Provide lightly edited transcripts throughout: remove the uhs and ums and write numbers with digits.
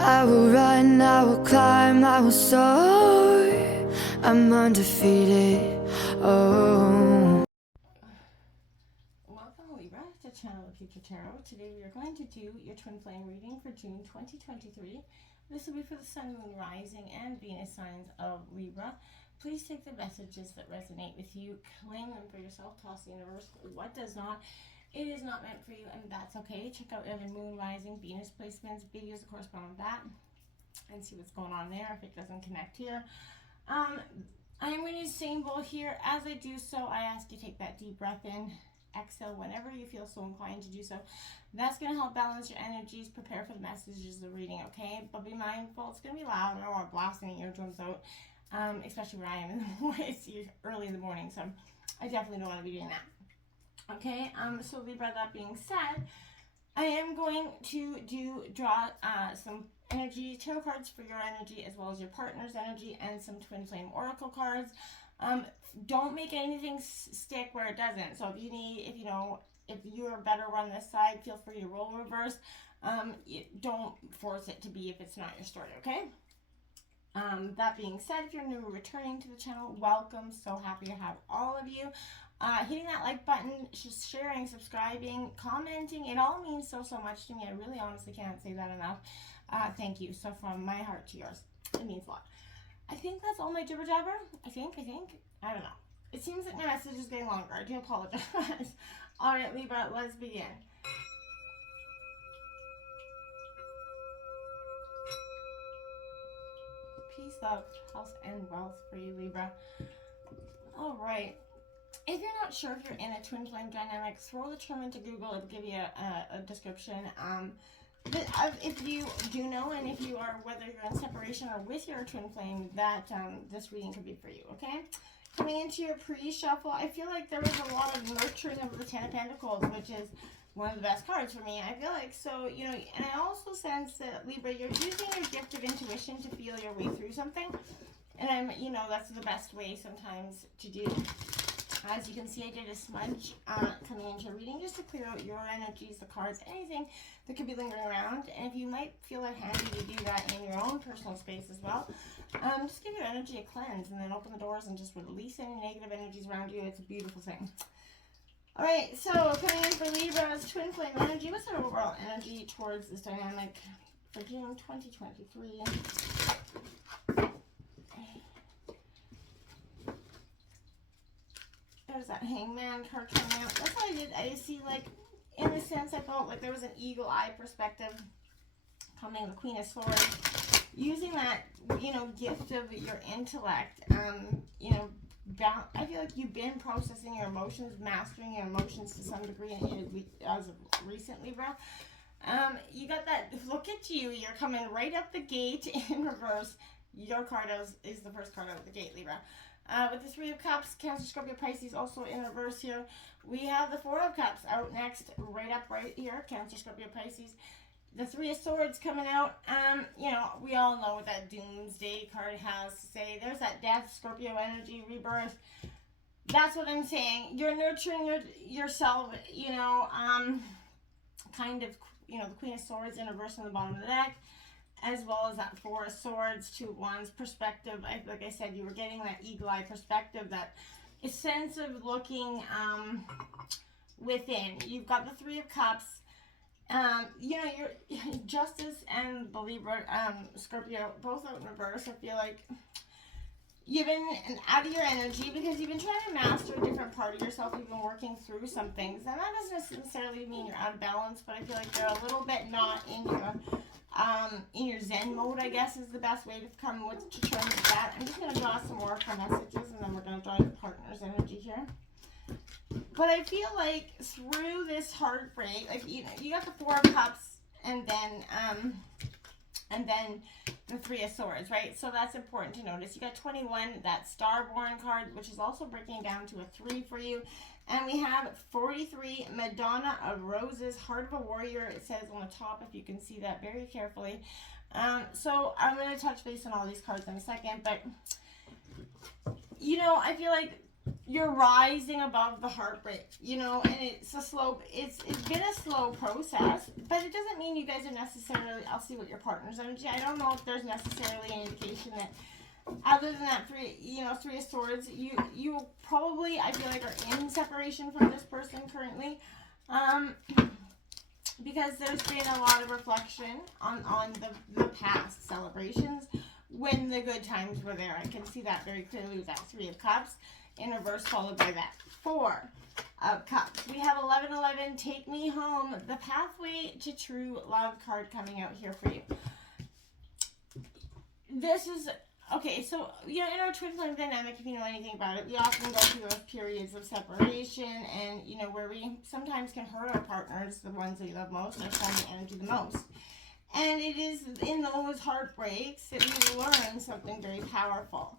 I will run, I will climb, I will soar. I'm undefeated. Oh. Welcome, Libra, to Channel of Future Tarot. Today we are going to do your twin flame reading for June 2023. This will be for the Sun, Moon, Rising, and Venus signs of Libra. Please take the messages that resonate with you, claim them for yourself, toss the universe what does not. It is not meant for you, and that's okay. Check out other Moon, Rising, Venus placements, videos that correspond with that, and see what's going on there if it doesn't connect here. I am going to use the same bowl here. As I do so, I ask you to take that deep breath in, exhale whenever you feel so inclined to do so. That's going to help balance your energies, prepare for the messages of the reading, okay? But be mindful, it's going to be loud. I don't want blasting your eardrums out, especially where I am in the morning. It's early in the morning, so I definitely don't want to be doing that. Okay, so Libra, that being said, I am going to draw some energy tarot cards for your energy as well as your partner's energy, and some twin flame oracle cards. Don't make anything stick where it doesn't. So if you're better on this side, feel free to roll reverse. Don't force it to be if it's not your story, okay? That being said, if you're new or returning to the channel, welcome. So happy to have all of you. Hitting that like button, just sharing, subscribing, commenting, it all means so much to me. I really honestly can't say that enough. Thank you. So from my heart to yours, it means a lot. I think that's all my jibber jabber. I think. I don't know. It seems like my message is getting longer. I do apologize. All right, Libra, let's begin. Peace, love, health, and wealth for you, Libra. All right. If you're not sure if you're in a twin flame dynamic, throw the term into Google. It'll give you a description. If you do know, and if you are, whether you're in separation or with your twin flame, that this reading could be for you, okay? Coming into your pre-shuffle, I feel like there was a lot of nurturing of the Ten of Pentacles, which is one of the best cards for me. I feel like, so, and I also sense that, Libra, you're using your gift of intuition to feel your way through something. And that's the best way sometimes to do. As you can see, I did a smudge coming into reading just to clear out your energies, the cards, anything that could be lingering around. And if you might feel it handy to do that in your own personal space as well, just give your energy a cleanse and then open the doors and just release any negative energies around you. It's a beautiful thing. All right, so coming in for Libra's twin flame energy, what's our overall energy towards this dynamic for June 2023? There's that Hangman card coming out. That's what I did. I see, like, in a sense, I felt like there was an eagle eye perspective coming, the Queen of Swords. Using that, gift of your intellect, I feel like you've been processing your emotions, mastering your emotions to some degree as of recent, Libra. You got that, look at you, you're coming right up the gate in reverse. Your card is the first card out of the gate, Libra. With the Three of Cups, Cancer, Scorpio, Pisces also in reverse here. We have the Four of Cups out next, right here, Cancer, Scorpio, Pisces. The Three of Swords coming out. We all know what that Doomsday card has to say. There's that Death, Scorpio energy, rebirth. That's what I'm saying. You're nurturing yourself, kind of, the Queen of Swords in reverse on the bottom of the deck, as well as that Four of Swords, Two of Wands perspective. Like I said, you were getting that eagle eye perspective, that sense of looking within. You've got the Three of Cups. Your Justice and the Libra, Scorpio, both out in reverse. I feel like you've been out of your energy because you've been trying to master a different part of yourself. You've been working through some things, and that doesn't necessarily mean you're out of balance, but I feel like you're a little bit not in your Zen mode, I guess, is the best way to come to terms with that. I'm just going to draw some more messages, and then we're going to draw your partner's energy here. But I feel like through this heartbreak, like, you got the Four of Cups, and then the Three of Swords, right? So that's important to notice. You got 21, that Starborn card, which is also breaking down to a 3 for you. And we have 43, Madonna of Roses, Heart of a Warrior. It says on the top, if you can see that very carefully. So I'm going to touch base on all these cards in a second. But, I feel like you're rising above the heartbreak, you know, and it's been a slow process, but it doesn't mean you guys are necessarily, I'll see what your partner's energy, I don't know if there's necessarily an indication that other than that Three of Swords, you probably, I feel like, are in separation from this person currently, because there's been a lot of reflection on the past celebrations when the good times were there. I can see that very clearly with that Three of Cups in reverse, followed by that Four of Cups. We have 1111, Take Me Home, the Pathway to True Love card coming out here for you. This is, okay, so, you know, in our twin flame dynamic, if you know anything about it, we often go through those periods of separation and, you know, where we sometimes can hurt our partners, the ones that we love most, or shine the energy the most. And it is in those heartbreaks that we learn something very powerful.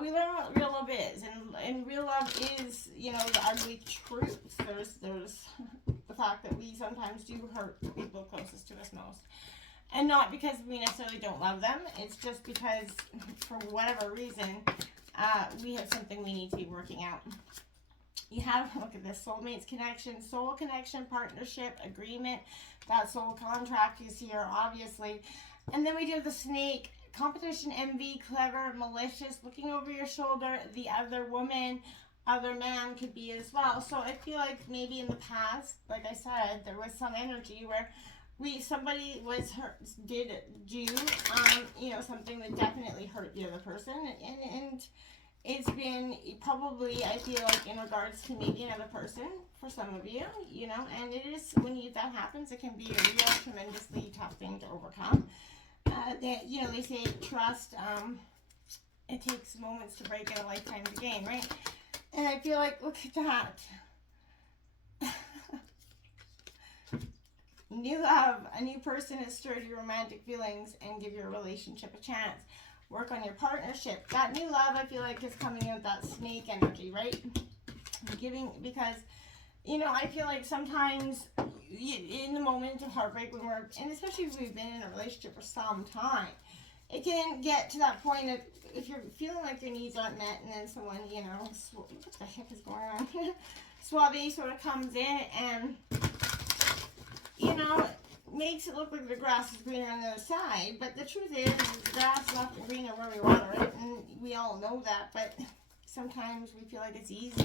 We learn what real love is, and real love is, you know, the ugly truth. There's the fact that we sometimes do hurt the people closest to us most. And not because we necessarily don't love them, it's just because, for whatever reason, we have something we need to be working out. You have, look at this, soulmates connection, soul connection, partnership, agreement. That soul contract is here, obviously. And then we do the snake, competition, envy, clever, malicious, looking over your shoulder, the other woman, other man could be as well. So I feel like maybe in the past, like I said, there was some energy where somebody was hurt, did do, you know, something that definitely hurt the other person, and it's been probably, I feel like, in regards to maybe another person for some of you, you know, and it is, when that happens, it can be a real tremendously tough thing to overcome. You know, they say trust, it takes moments to break and a lifetime to gain, right? And I feel like, look at that. New love, a new person has stirred your romantic feelings and give your relationship a chance. Work on your partnership. That new love, I feel like, is coming out that snake energy, right? Giving, because, you know, I feel like sometimes in the moment of heartbreak, when we're, and especially if we've been in a relationship for some time, it can get to that point of, if you're feeling like your needs aren't met, and then someone, you know, what the heck is going on here? Suave sort of comes in and, you know, makes it look like the grass is greener on the other side, but the truth is the grass is not greener where we water it, and we all know that, but sometimes we feel like it's easier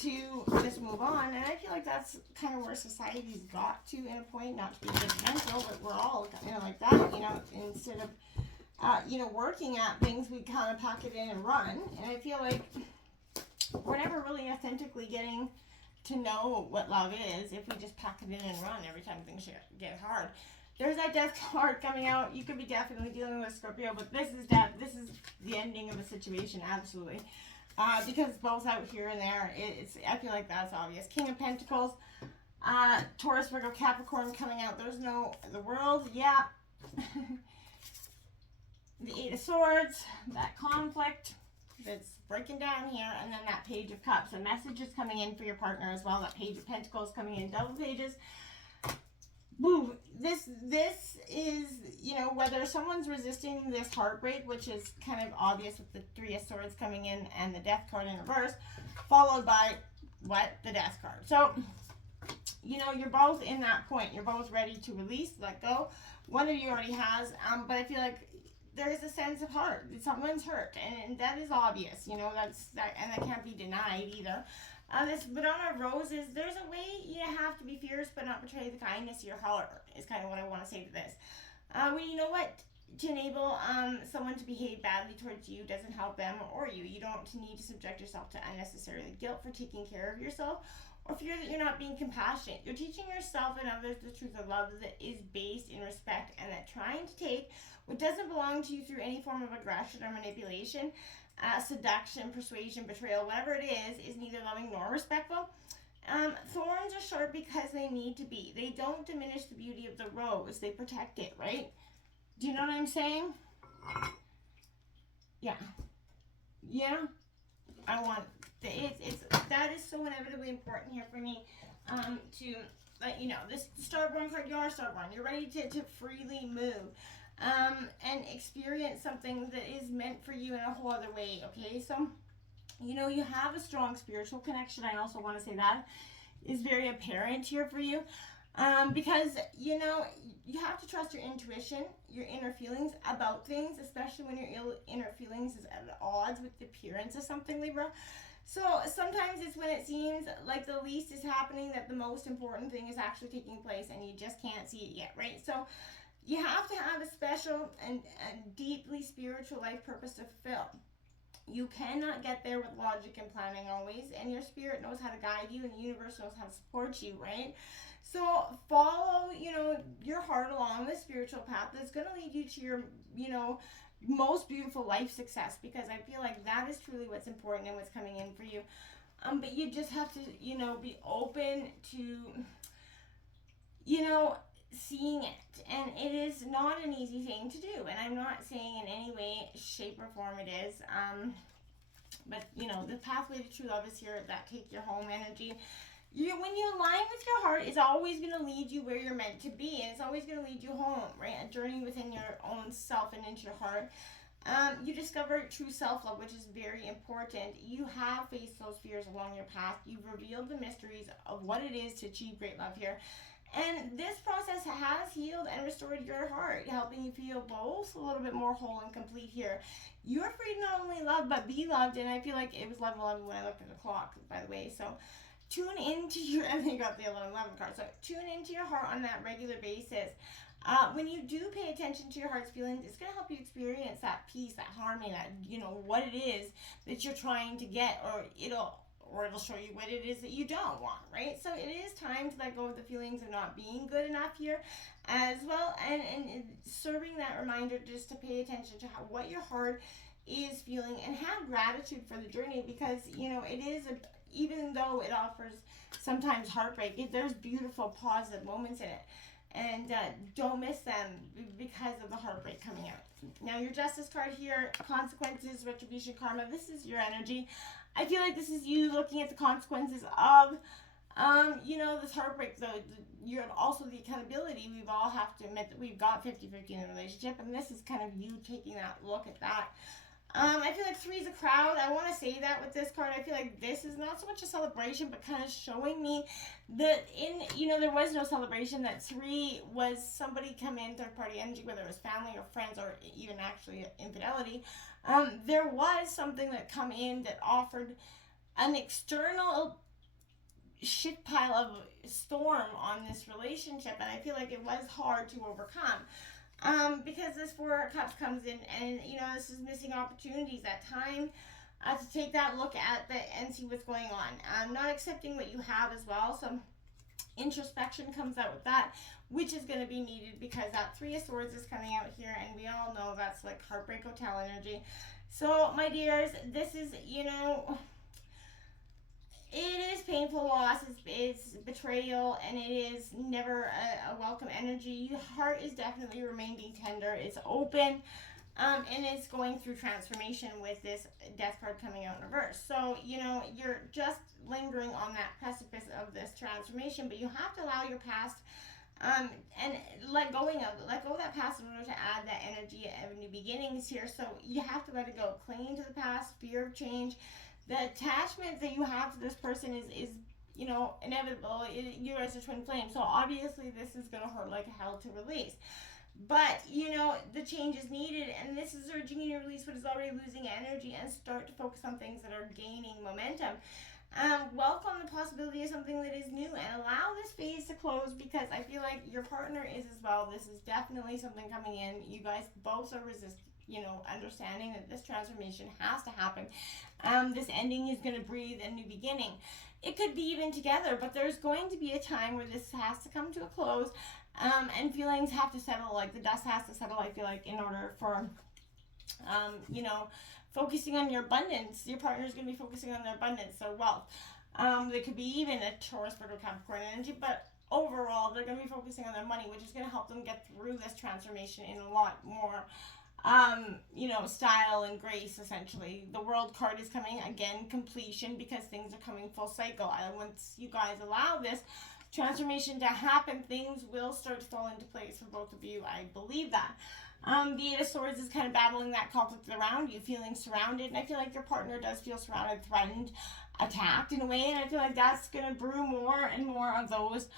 to just move on, and I feel like that's kind of where society's got to, in a point, not to be judgmental, but we're all kind of like that, you know, instead of, you know, working at things, we kind of pack it in and run, and I feel like we're never really authentically getting to know what love is if we just pack it in and run every time things get hard. There's that death card coming out. You could be definitely dealing with Scorpio, but this is death. This is the ending of a situation, absolutely. Because both out here and there, I feel like that's obvious. King of Pentacles, Taurus, Virgo, Capricorn coming out. There's no, the world, yeah. The Eight of Swords, that conflict that's breaking down here, and then that Page of Cups. A message is coming in for your partner as well. That Page of Pentacles coming in double pages. Woo, this is, you know, whether someone's resisting this heartbreak, which is kind of obvious with the Three of Swords coming in and the Death card in reverse, followed by what? The Death card. So, you know, you're both in that point. You're both ready to release, let go. One of you already has, but I feel like there is a sense of hurt. Someone's hurt, and that is obvious, you know, and that can't be denied either. This Madonna Roses, there's a way you have to be fierce but not betray the kindness of your heart, is kind of what I want to say to this. Well, you know what? To enable someone to behave badly towards you doesn't help them or you. You don't need to subject yourself to unnecessarily guilt for taking care of yourself or fear that you're not being compassionate. You're teaching yourself and others the truth of love that is based in respect, and that trying to take what doesn't belong to you through any form of aggression or manipulation, seduction, persuasion, betrayal, whatever it is neither loving nor respectful. Thorns are sharp because they need to be. They don't diminish the beauty of the rose. They protect it, right? Do you know what I'm saying? Yeah. Yeah. I want, that is so inevitably important here for me, to let you know. This Starborn card, you are Starborn. You're ready to freely move. And experience something that is meant for you in a whole other way, okay? So You know, you have a strong spiritual connection. I also want to say that is very apparent here for you. Because, you know, you have to trust your intuition, your inner feelings about things, especially when your inner feelings is at odds with the appearance of something, Libra. So sometimes it's when it seems like the least is happening that the most important thing is actually taking place and you just can't see it yet, right? So you have to have a special and deeply spiritual life purpose to fulfill. You cannot get there with logic and planning always, and your spirit knows how to guide you and the universe knows how to support you, right? So follow, you know, your heart along the spiritual path that's going to lead you to your, you know, most beautiful life success, because I feel like that is truly what's important and what's coming in for you. But you just have to, you know, be open to, you know, seeing it. And it is not an easy thing to do. And I'm not saying in any way, shape, or form it is. But, you know, the pathway to true love is here, that take your home energy. When you align with your heart, it's always going to lead you where you're meant to be, and it's always going to lead you home, right? A journey within your own self and into your heart. You discover true self-love, which is very important. You have faced those fears along your path. You've revealed the mysteries of what it is to achieve great love here. And this process has healed and restored your heart, helping you feel both a little bit more whole and complete here. You're free to not only love, but be loved. And I feel like it was 11:11 when I looked at the clock, by the way. So tune into your, and then you got the 11:11 card. So tune into your heart on that regular basis. When you do pay attention to your heart's feelings, it's going to help you experience that peace, that harmony, that, you know, what it is that you're trying to get, or it'll show you what it is that you don't want, right? So it is time to let go of the feelings of not being good enough here as well, and serving that reminder just to pay attention to what your heart is feeling, and have gratitude for the journey, because, you know, it is even though it offers sometimes heartbreak, there's beautiful positive moments in it, and don't miss them because of the heartbreak coming out. Now your Justice card here, consequences, retribution, karma, this is your energy. I feel like this is you looking at the consequences of, you know, this heartbreak, though. You're also the accountability. We all have to admit that we've got 50-50 in the relationship, and this is kind of you taking that look at that. I feel like 3 is a crowd. I want to say that with this card. I feel like this is not so much a celebration, but kind of showing me that you know, there was no celebration, that 3 was somebody come in, third party energy, whether it was family or friends or even actually infidelity. There was something that come in that offered an external shit pile of storm on this relationship, and I feel like it was hard to overcome. Because this 4 of Cups comes in, and, you know, this is missing opportunities at time to take that look at and see what's going on. Not accepting what you have as well. So introspection comes out with that, which is going to be needed, because that 3 of Swords is coming out here, and we all know that's like heartbreak hotel energy. So, my dears, this is, you know, it is painful loss, it's betrayal, and it is never a welcome energy. Your heart is definitely remaining tender. It's open, and it's going through transformation with this Death card coming out in reverse. So, you know, you're just lingering on that precipice of this transformation, but you have to allow your past and let go of that past in order to add that energy of new beginnings here. So you have to let it go. Clinging to the past, fear of change, the attachment that you have to this person is you know, inevitable. You guys are twin flame, so obviously this is going to hurt like hell to release. But, you know, the change is needed, and this is urging you to release what is already losing energy and start to focus on things that are gaining momentum. Welcome the possibility of something that is new, and allow this phase to close, because I feel like your partner is as well. This is definitely something coming in. You guys both are understanding that this transformation has to happen. This ending is going to breathe a new beginning. It could be even together, but there's going to be a time where this has to come to a close, and feelings have to settle, like the dust has to settle, I feel like, in order for, you know, focusing on your abundance. Your partner's going to be focusing on their abundance, their wealth. They could be even a Taurus, Virgo, Capricorn energy, but overall, they're going to be focusing on their money, which is going to help them get through this transformation in a lot more you know, style and grace, essentially. The World card is coming, again, completion, because things are coming full cycle. Once you guys allow this transformation to happen. Things will start to fall into place for both of you. I believe that. The Eight of Swords is kind of battling that conflict around you, feeling surrounded, and I feel like your partner does feel surrounded, threatened, attacked in a way, and I feel like that's going to brew more and more of those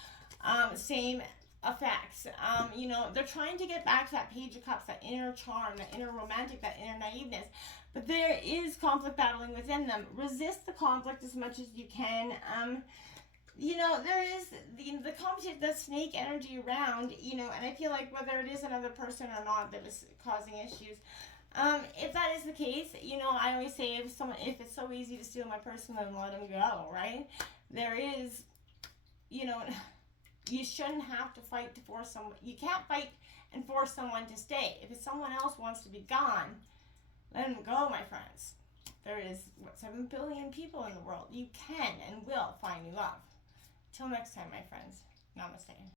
same effects. You know, they're trying to get back to that Page of Cups, that inner charm, that inner romantic, that inner naiveness, but there is conflict battling within them. Resist the conflict as much as you can. You know, there is the competition, the snake energy around, you know, and I feel like whether it is another person or not that is causing issues, if that is the case, you know, I always say if it's so easy to steal my person, then let them go, right? There is, you know, you shouldn't have to fight to force someone. You can't fight and force someone to stay. If it's someone else wants to be gone, let them go, my friends. There is, 7 billion people in the world. You can and will find new love. Till next time, my friends. Namaste.